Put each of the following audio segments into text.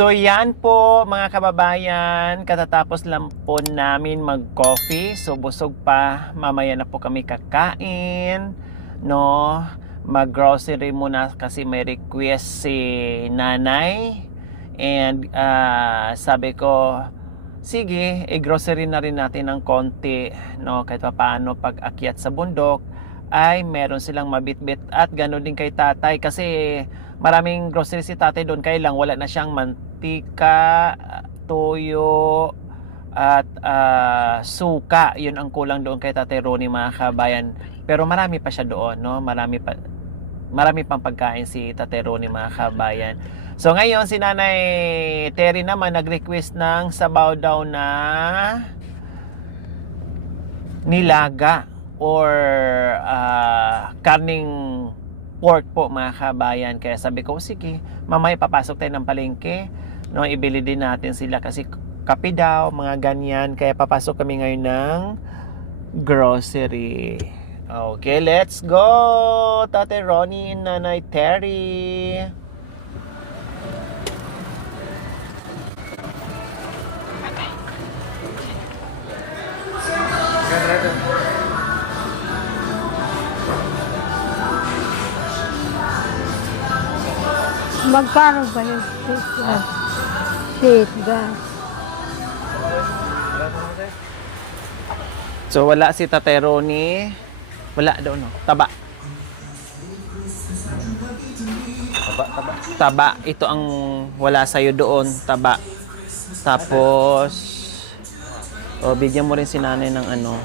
So yan po mga kababayan, katatapos lang po namin mag-coffee. So busog pa, mamaya na po kami kakain, no? Mag-grocery muna kasi may request si nanay. And sabi ko, sige, i-grocery na rin natin ng konti, no? Kahit pa paano pag akyat sa bundok ay meron silang mabitbit. At gano'n din kay tatay kasi maraming grocery si tatay doon, kaya lang wala na siyang mantika, toyo at suka. Yun ang kulang doon kay Tatay Ronnie, mga kabayan. Pero marami pa siya doon, no? Marami pang pagkain si Tatay Ronnie, mga kabayan. So ngayon si Nanay Terry naman nag-request ng sabaw daw na nilaga or karning pork po, mga kabayan. Kaya sabi ko, sige, mamaya papasok tayo ng palengke, no? Ibili din natin sila kasi kape daw, mga ganyan. Kaya papasok kami ngayon ng grocery. Okay, let's go, Tate Ronnie and Nanay Terry. Magkano ba yung seat gas? So wala si Tate Ronnie. Wala daw, no? Taba. Taba. Ito ang wala sa'yo doon. Taba. Tapos bigyan mo rin si nanay ng ano,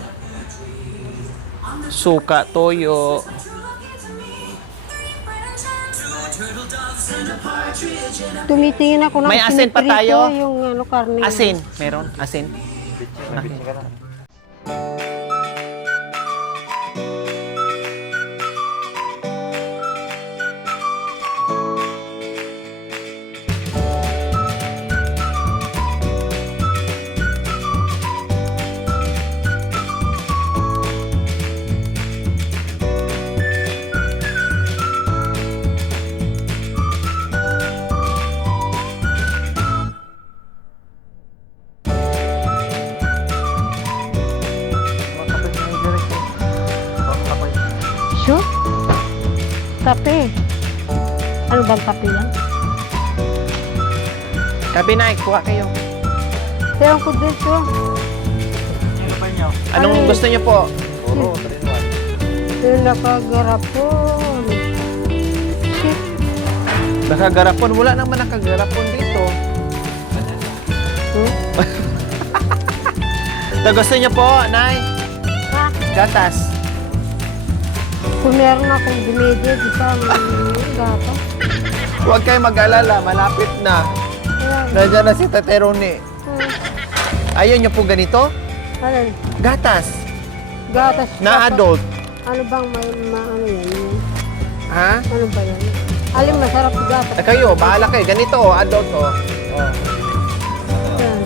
suka, toyo. Tumitingin ako ng May asin pa tayo? Yung ano, karne. Asin. Meron? Asin? Sure? Kape. Ano bang kape yan? Kape na, kuha kayo. Pero ko dito. Anong gusto niyo po? Yung nakagarapon. Shit. Nakagarapon? Wala naman nakagarapon dito. So, gusto niyo po, Nay? Ha? Gatas. Kung meron akong dumede, di ba? Gata. Huwag kayo mag-alala, malapit na. Nandiyan na si Tate Ronnie. Ayaw niyo po ganito? Ano? Gatas. Gatas. Na adult. Ano bang ano yan? Ha? Ano ba yan? Alin masarap yung gatas? Kayo, bahala kayo. Ganito, adult, oh. Yan.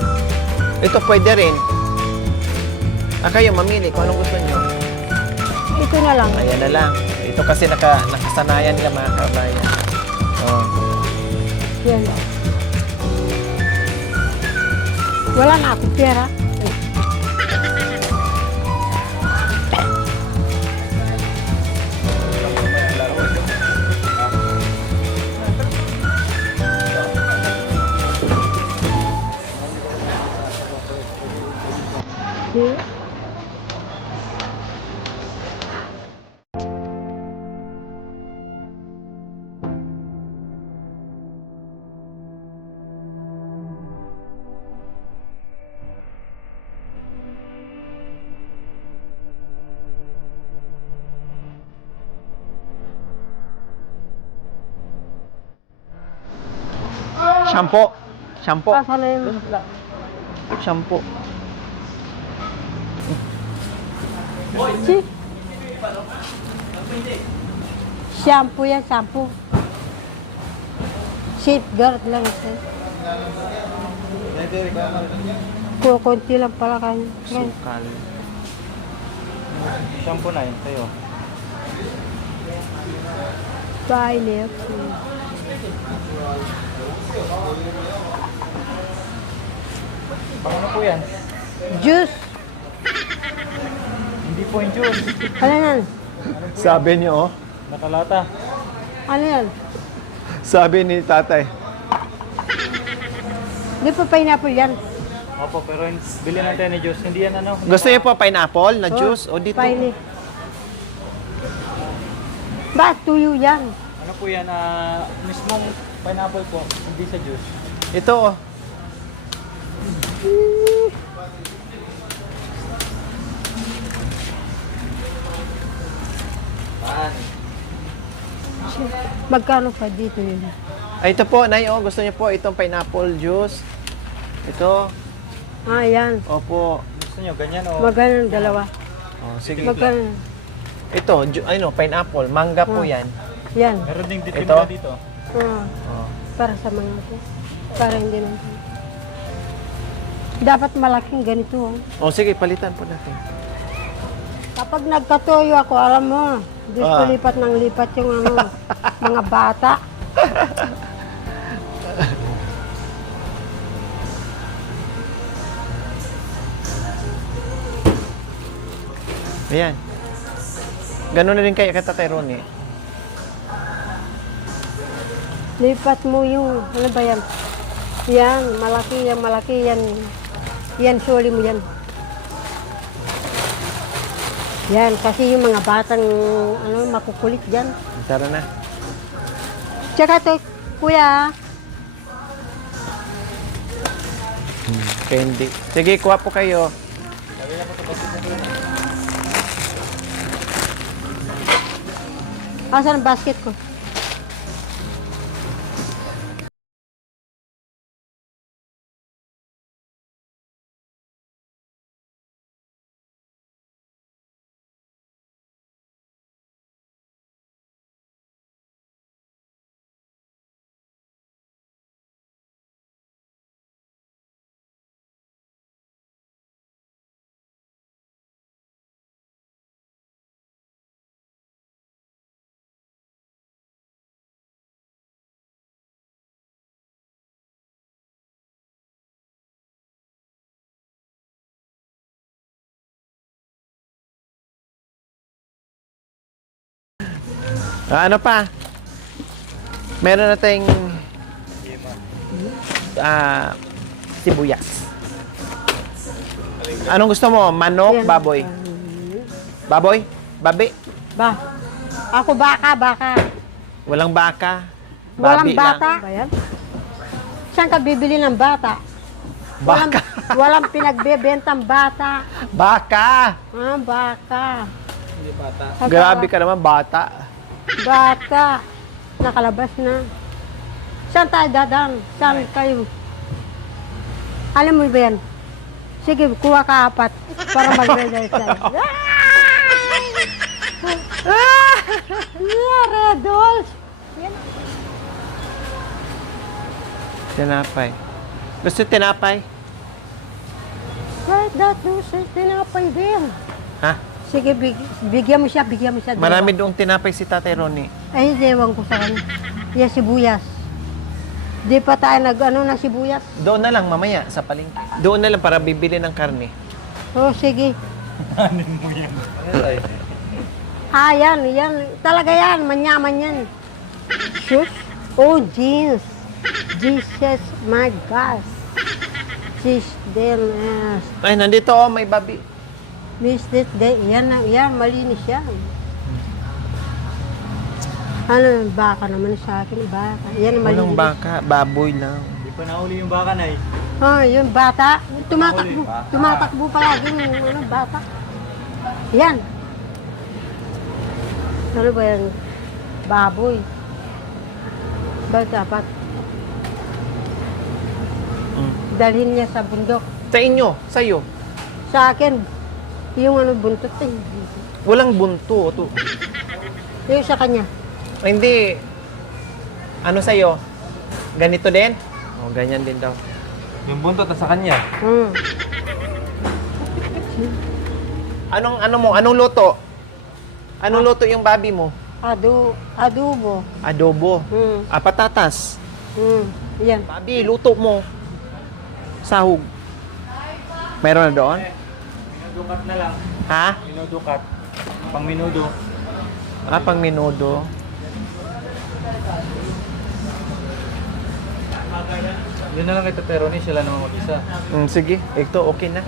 Ito pwede rin. Kayo, mamili kung anong gusto niyo. Ito na lang. Ayan na lang. Ito kasi nakasanayan nila, mga kabayan. Oh. Yan. Wala na akong pera. Shampoo. Shampoo. Sana yung... Shampoo. Si? Shampoo yan, shampoo. Safeguard lang ito. Kukunti lang pala kanya. Sukal. Shampoo na yun sa'yo. Violet. Ano po yan? Juice. Hindi po yung juice. Ano yan? Sabi niyo, oh. Nakalata. Ano yan? Sabi ni tatay. Hindi pa pineapple yan. Opo, pero bili natin ni juice. Hindi yan ano. Gusto niyo po pineapple na juice? O dito? Pine. Bakit tuyo yan? Ano po yan? Mismong pineapple po. Hindi sa juice. Ito, oh. Magkano pa dito yun? Ay, ito po, Nay, oh. Gusto niyo po itong pineapple juice? Ito. Ah, yan. Opo. Gusto nyo, ganyan o. Magkano dalawa? Oh, sige. Magkano? Ito, pineapple. Mangga po yan. Yan. Meron ding Ito? ditimpla dito. Ah, Oh. para sa mga ito. Para hindi naman. Dapat malaking ganito. Oh. Oh, sige, palitan po natin. Kapag nagkatuyo ako, alam mo, Diyos ko lipat ng lipat yung ano, mga bata. Ayan. Ganun na rin kay Tatay Ronnie. Lipat mo yung, ano ba yan? Yan, malaki yan. Yan, suli mo yan. Yan, kasi yung mga batang, ano, makukulit dyan. Tara na. Tsaka to, kuya, Candy. Sige, kuha po kayo. asan ang basket ko? Ano pa? Meron na tayong sibuyas. Anong gusto mo? Manok, Yan. baboy? Baboy? Babi? Ba? Ako baka. Walang baka? Walang Babi bata. lang. Ba yan? Saan ka bibili ng bata? Baka? Walang pinagbebentang bata. Baka! Ah, baka. Hindi bata. Grabe ka naman, bata. Bata. Nakalabas na. Saan tayo dadaan? Saan kayo? Alam mo ba yan? Sige, kuha ka 4 para mag-realize tayo. Yeah, Red Dolls. Tinapay. Gusto tinapay? Right, that news is tinapay din. Ha? Sige, bigyan mo siya. Marami doong tinapay si Tatay Ronnie. Ay, ewan ko sa kanya. Yan, sibuyas. Di pa tayo nag-ano na sibuyas. Doon na lang mamaya sa palengke. Doon na lang para bibili ng karne. Oh, sige. Anin mo yan. Ah, yan. Talaga yan. Manyaman yan. Shoes? Oh, jeans. Jesus, my gosh. Jeez, then, Ay, nandito oh, may babi. miss this day. Yan, malinis yan. Ano, baka naman sa akin, baka. Yan, malinis. Walang baka, baboy lang. Hindi pa nahuli yung baka na eh. Ah, yung bata. Tumatakbo palagi yung ano, bata. Yan. Ano ba yan? Baboy. Bakit dapat? Dalhin niya sa bundok. Sa inyo, sa'yo. Sa akin, yung ano, buntot eh. Walang bunto. Yung sa kanya. Ay, hindi. Ano sa'yo? Ganito din? O, ganyan din daw. Yung buntot na sa kanya. Hmm. Anong luto? Anong luto yung babi mo? Adobo. Adobo. Patatas. Yan. Babi, luto mo. Sahog. Mayroon na doon? Minudukat na lang. Ha? Minudukat. Pang minudo. Ah, pang minudo. Yun na lang kay pepperoni, sila naman mag-isa. Sige, ito okay na.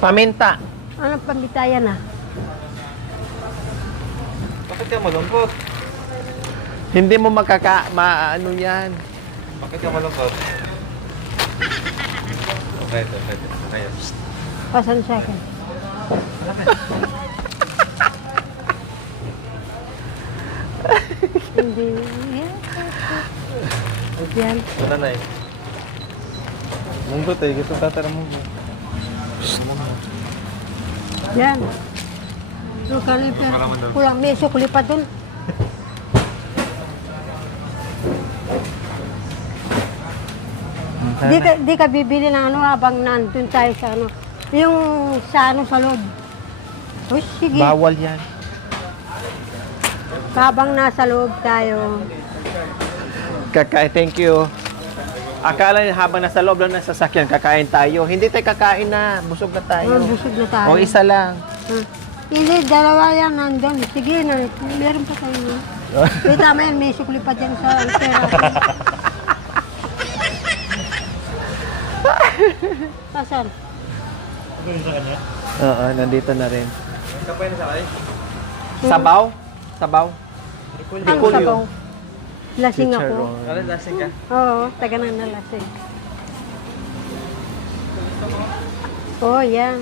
Paminta. Anong pambitayan na? Bakit ka malungkot? Hindi mo ano yan. Bakit ka malungkot? Okay, okay. Okay. Pasensya ka. Hindi. Yan. Wala na eh. Mungkot eh, gusto tatara mo. Yan. Yung kalipa. Kulang may sukli pa dun. Di ka bibili ng ano habang nandun tayo sa ano. Yung sa ano sa loob. Uy, sige. Bawal yan. Habang nasa loob tayo. Thank you. Akala niya habang nasa loob lang ng sasakyan, kakain tayo. Hindi tayo kakain na. Busog na tayo. Busog na tayo. O isa lang. Hindi, dalawa yan nandun. Sige na, meron pa tayo. Tama yan, may sukli pa dyan sa pera. Pasan? Ito yun sa kanya? Oo, nandito na rin. Kapay na sa kay? Sabaw? Sabaw? Ang sabaw. Lasing ako. Chicharon. Ano, lasing ka? Oo, taga na nalasing. Oh, yan.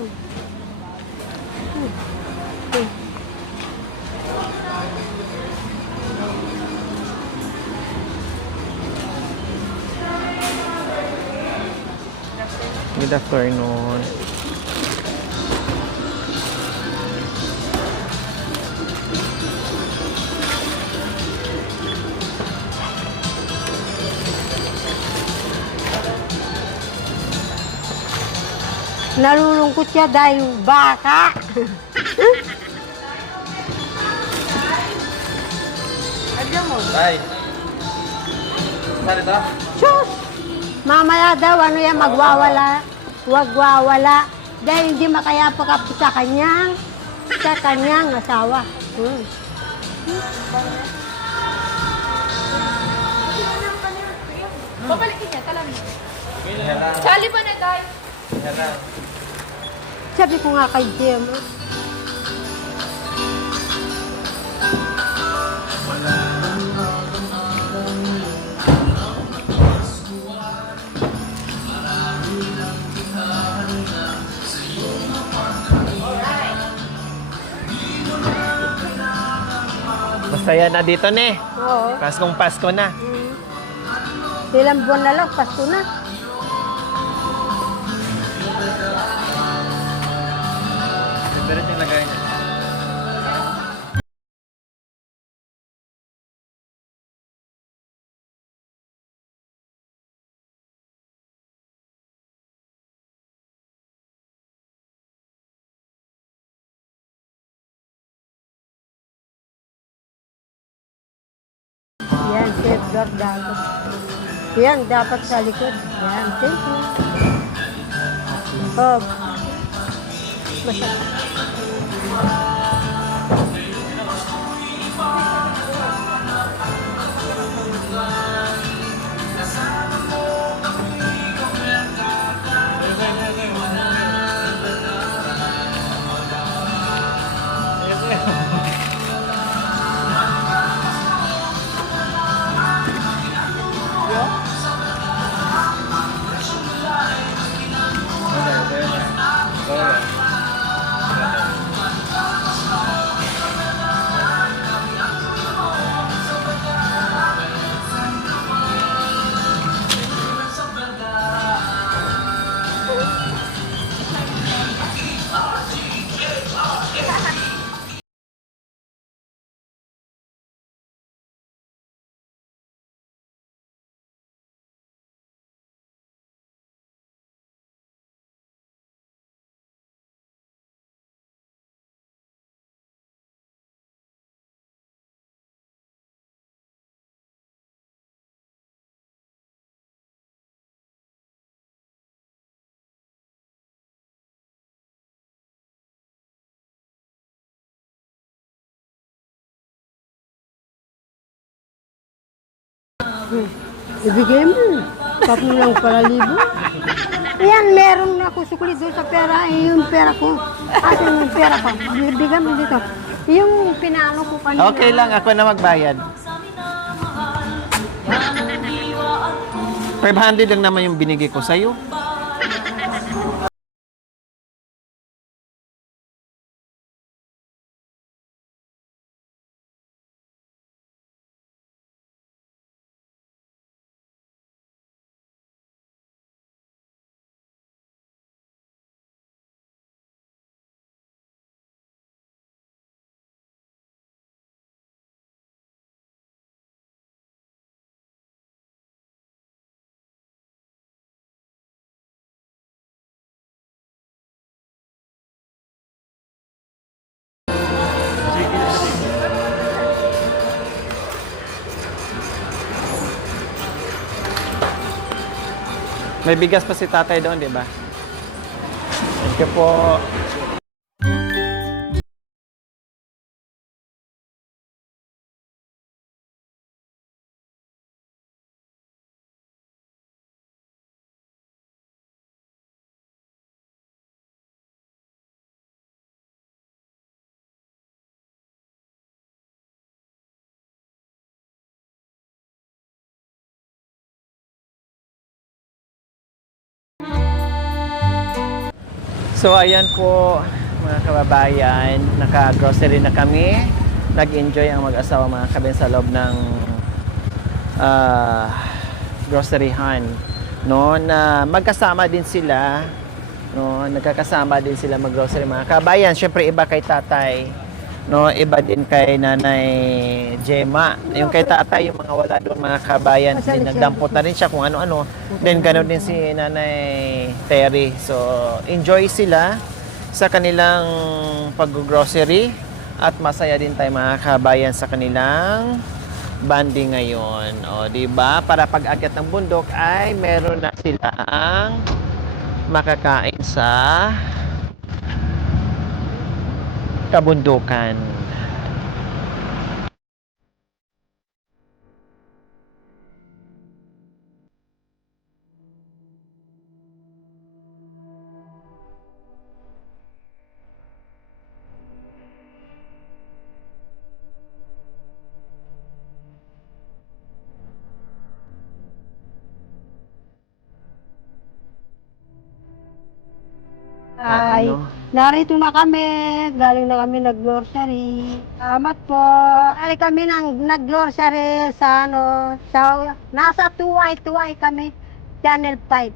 Good afternoon. Nalulungkot siya dahil baka. Tay! Saan ito? Sus! Mamaya daw, ano yan, magwawala. Wagwawala. Dahil hindi makayapakap sa kanyang asawa. Babalikin niya, talam niya. Yan lang. Charlie ba na tayo? Yan lang. Sabi ko nga kay Jem, Masaya na dito, ne. oo. Paskong Pasko na. Ilang buwan na lang, Pasko na. Pero yung lagay niya. Yan, safeguard dapat. Yan, dapat sa likod. Yan, thank you. Oh. Masarap. Ibigay mo. 3 lang pala libo. Yan, meron na ako sukli doon sa pera. Yung pera ko. Asan yung pera ko? Bigyan mo dito. Yung pinaano ko kanina. Okay lang, ako na magbayad. 500 lang naman yung binigay ko sa'yo. May bigas pa si tatay doon, di ba? Thank you po. So ayan po mga kababayan, naka-grocery na kami. Nag-enjoy ang mag-asawa mga kabin sa loob ng groceryhan, no, na magkasama din sila, no, nagkakasama din sila mag-grocery mga kabayan. Syempre iba kay tatay, no, iba din kay nanay Gemma. Yung kay tatay, yung mga wala doon mga kabayan, nagdampot na rin siya kung ano-ano. Then ganoon din si nanay Terry. So enjoy sila sa kanilang pag-grocery at masaya din tayo mga kabayan sa kanilang banding ngayon. O, di ba? Para pag-akyat ng bundok ay meron na silang makakain sa kabundukan. Ay, Ano? narito na kami. Galing na kami nag-grocery. Salamat po. Ay, kami nag-grocery sa nasa Tuway kami. Channel 5.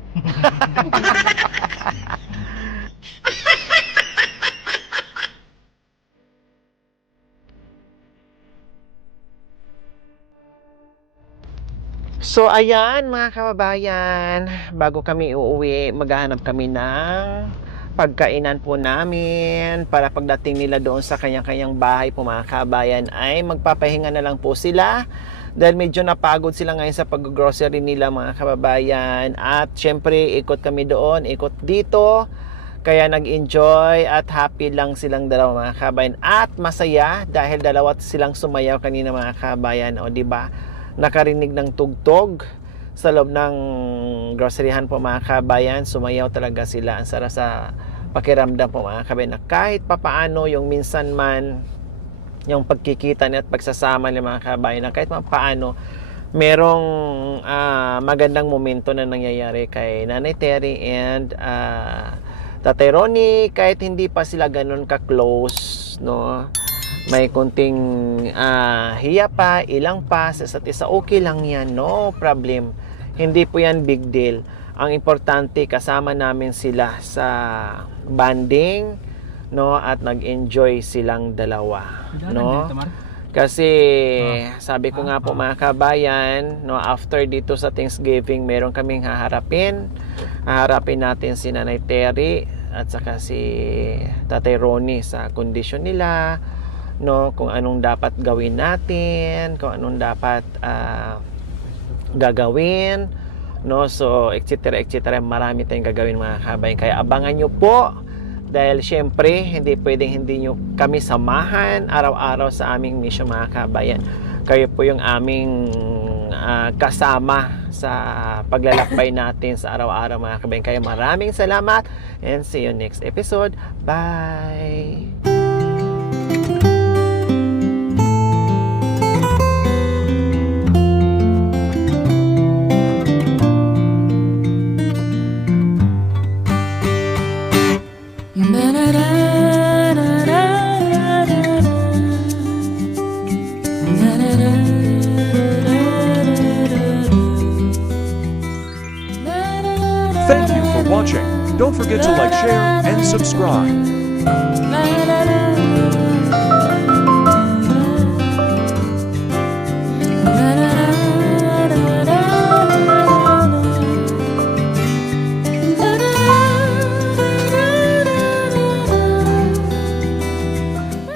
So ayan mga kababayan, bago kami uuwi, maghahanap kami ng pagkainan po namin para pagdating nila doon sa kanyang-kanyang bahay po mga kababayan ay magpapahinga na lang po sila dahil medyo napagod sila ngayon sa pag-grocery nila mga kababayan. At syempre ikot kami doon, ikot dito, kaya nag-enjoy at happy lang silang dalawa mga kababayan at masaya dahil dalawa silang sumayaw kanina mga kababayan. O di ba? Nakarinig ng tugtog sa loob ng groceryhan po mga kabayan, sumayaw talaga sila. Ang sarap sa pakiramdam po mga kabayan na kahit papaano yung minsan man yung pagkikita niya at pagsasama niya mga kabayan na kahit papaano merong magandang momento na nangyayari kay Nanay Terry and Tatay Ronnie. Kahit hindi pa sila ganun ka-close, no, may konting hiya pa, ilang pa sa isa't isa, okay lang yan, no problem. Hindi po yan big deal. Ang importante, kasama namin sila sa banding, no, at nag-enjoy silang dalawa, no. Kasi sabi ko nga po mga kabayan, no, after dito sa Thanksgiving, meron kaming haharapin. Haharapin natin si Nanay Terry at saka si Tatay Ronnie sa kondisyon nila, no, kung anong dapat gawin natin, kung anong dapat gagawin, no, so etc. Marami tayong gagawin mga kabayan, kaya abangan nyo po dahil syempre hindi pwedeng hindi nyo kami samahan araw-araw sa aming mission mga kabayan. Kayo po yung aming kasama sa paglalakbay natin sa araw-araw mga kabayan. Kaya maraming salamat and see you next episode. Bye! Thank you for watching. Don't forget to like, share, and subscribe.